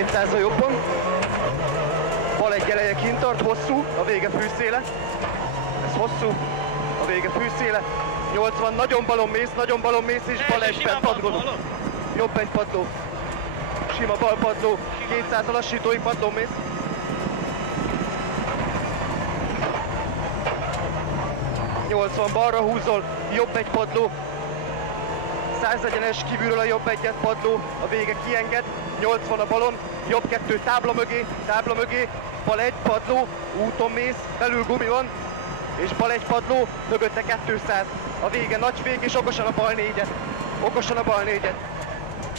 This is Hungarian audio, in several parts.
200 a jobbon. Bal egy eleje kint tart, hosszú, a vége fűszéle. Ez hosszú, a vége fűszéle. 80, nagyon balon mész, és bal egy padló. Jobb egy padló. Sima bal padló. 200 a lassítói padló mész. ...80 balra húzol, jobb egy padló. 100 egyenes, kívülről a jobb egyet padló, a vége kienged. 80 a balon, jobb 2 tábla mögé, bal egy padló, úton mész, belül gumi van, és bal egy padló, mögötte 200. A vége nagy fék, és okosan a bal négyet.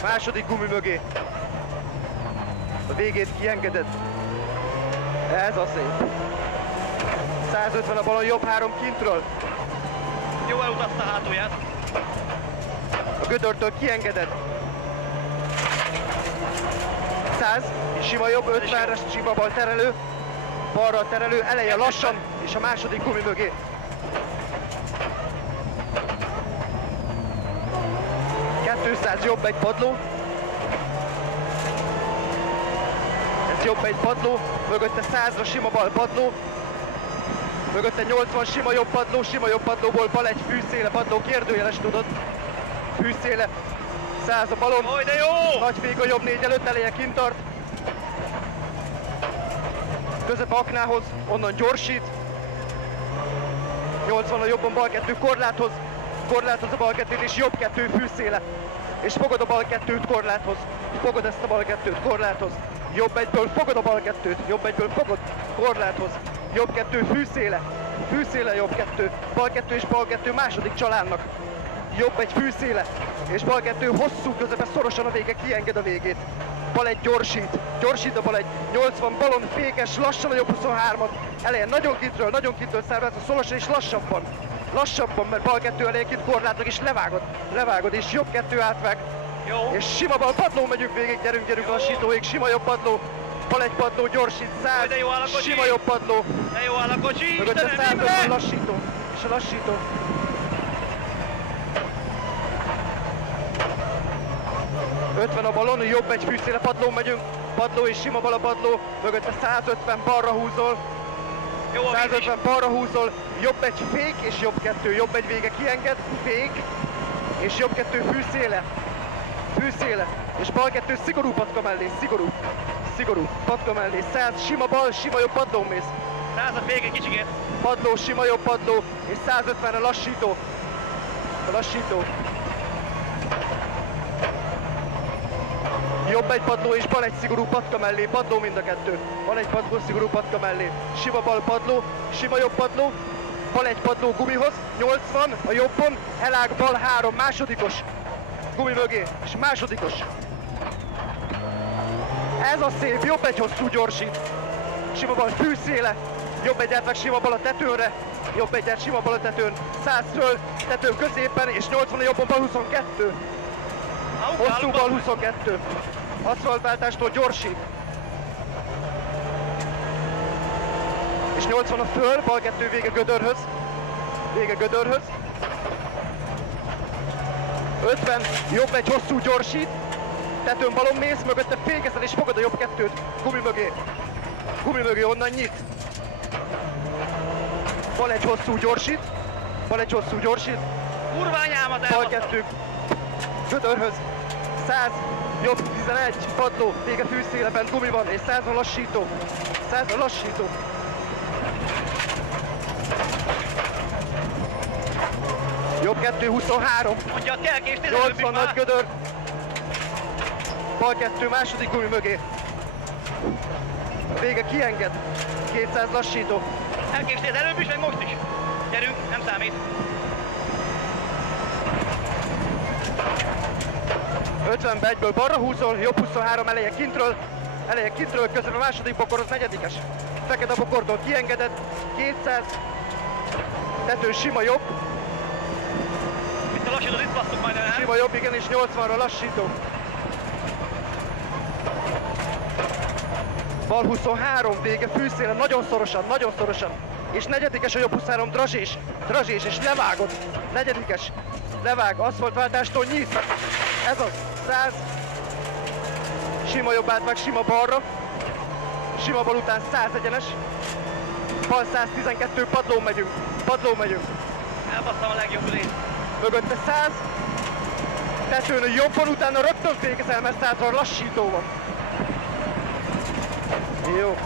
Második gumi mögé. A végét kiengeded. Ez a szép. 150 a balon, jobb 3 kintről. Jó elutazta hátulját. A gödörtől kiengeded. 100, sima jobb, 50-es sima bal terelő. Balra a terelő, eleje lassan, és a második gumi mögé. Jobb egy padló. Ez jobb egy padló, mögötte 100-ra sima bal padló. Mögötte 80 sima jobb padlóból bal egy fűszéle padló, kérdőjeles tudod. Fűszéle, 100 a balon. Oj, de jó! Nagy fék a jobb 4 előtt, eleje kint tart. Közep aknához, onnan gyorsít. 80 a jobban bal 2 korláthoz a bal 2-t, és jobb 2 fűszéle. És fogod a bal 2-t korláthoz. Fogod ezt a bal 2-t korláthoz. Jobb egyből fogod a bal 2-t. Korláthoz. Jobb 2 fűszéle. Fűszéle jobb 2. Bal 2 és bal 2 második családnak. Jobb egy fűszéle. És bal 2 hosszú közepe, szorosan a vége, kienged a végét. Bal egy gyorsít a bal egy. 80 balon fékes, lassan a jobb 23-at. Eleje nagyon kintről szervez a szorosan, és lassabban, mert bal 2 elején kint korlátnak, és levágod, és jobb 2 átvág. Jó. És sima bal padló, megyünk végig, gyerünk lassítóig, sima jobb padló, bal egy padló, gyorsít, 100, sima jobb padló. De jó áll a kocsi, mögötte 150 lassító, és a lassító. ...50 a balon, jobb egy fűszéle padló, megyünk, padló és sima bal a padló, mögötte 150 balra húzol. 150 balra húzol, jobb egy fék és jobb 2, jobb egy vége kienged, fék, és jobb 2 fűszéle, és bal 2 szigorú patka mellé, szigorú patka mellé, 100 sima bal, sima jobb padlón mész. 100 a fék egy kicsikét. Padló, sima jobb padló, és 150-re lassító. Jobb egy padló és bal egy szigorú patka mellé, padló mind a 2. Bal egy padló, szigorú patka mellé. Sima bal padló, sima jobb padló, bal egy padló gumihoz, 80 a jobbon, elág bal 3, másodikos. Gumi mögé, és másodikos. Ez a szép, jobb egy hosszú gyorsít. Sima bal fűszéle, jobb egy átvág sima bal a tetőnre, jobb egy sima bal a tetőn, 100-ről, tetőn középen, és 80 a jobbon bal 22. Hosszú bal 22. Aszfaltváltástól gyorsít. És 80 a föl, bal 2 vége gödörhöz. 50, jobb egy hosszú gyorsít. Tetőn balon mész, mögötte fékezel és fogod a jobb 2-t. Gumi mögé onnan nyit. Bal egy hosszú gyorsít. Kurványámat Bal 2 gödörhöz. 100, jobb 11, padló, vége fűszéle, bent gumi van, és 100-ra lassító. Jobb 2, 23. Mondja, kell késni, 80 nagy gödör. Bal 2, második gumi mögé. Vége kienged. 200 lassító. Elkésni az előbb is, meg most is. Gyerünk, nem számít. 50-be egyből balra húzol, jobb 23 eleje kintről, közben a második bokor az negyedikes. Fekete bokortól kiengeded, 200, tetőn sima jobb. Itt a lassítót, itt basszuk majd el. Sima jobb, igen, és 80-ra lassító. Bal 23, vége fűszélen, nagyon szorosan. És negyedikes a jobb 23, drazsés, és levágod. Negyedikes, levág, aszfaltváltástól nyit. Ez az, 100. Sima jobb átvág, sima balra. Sima bal után 100 egyenes. Bal 112, padlón megyünk. Padlón megyünk. Elbasztam a legjobb részt. Mögötte 100. Tetőn jobban, utána rögtön fékezel, mert hátra lassító van. Jó.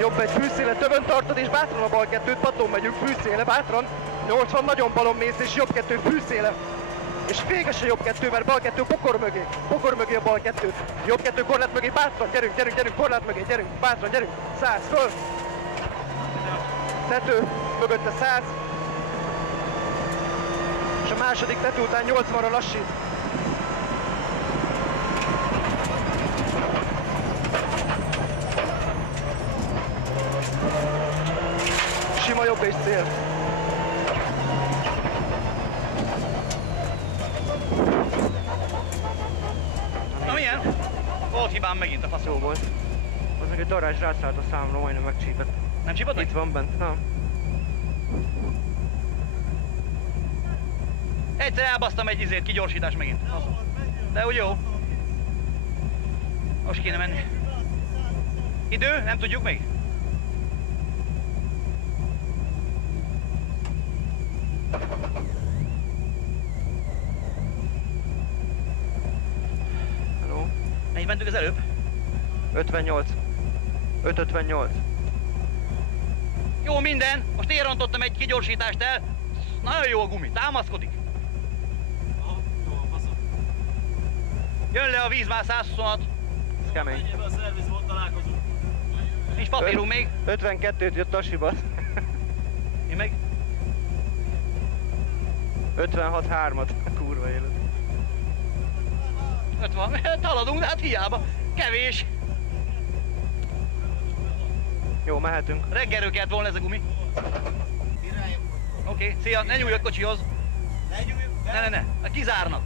Jobb egy fűszéle, tövön tartod és bátran a bal kettőt, padlón megyünk, fűszéle, bátran. 80, nagyon balon mész és jobb kettő, fűszéle. És féges a jobb kettő, mert bal kettő pokor mögé a bal kettőt. Jobb kettő korlát mögé, bátran, gyerünk, gyerünk, gyerünk, korlát mögé, gyerünk, bátran, gyerünk. 100, föl. Tető, mögötte 100. És a második tető után 80-ra lassít. Sima jobb és cél. Na milyen? Volt hibám megint a faszom. Jó volt. Az meg egy darázs rászállt a számra, majdnem megcsípett. Nem csipott meg? Itt van bent, nem. Egyszer elbasztam egy izét, kigyorsítás megint. De úgy jó. Most kéne menni. Idő? Nem tudjuk még? Hello. Mennyit mentünk az előbb? 58. 558. Jó minden, most én rontottam egy kigyorsítást el. Nagyon jó a gumi, támaszkodik. Jön le a víz már 126. Ez kemény. Nincs papírunk még. 52-t jött a sibat. Én meg? 56-3-at. Kurva élet. 50. Haladunk, de hát hiába. Kevés. Jó, mehetünk. Reggelről kellett volna ez a gumi. Oké, szia, ne nyúlj a kocsihoz. Ne. Kizárnak.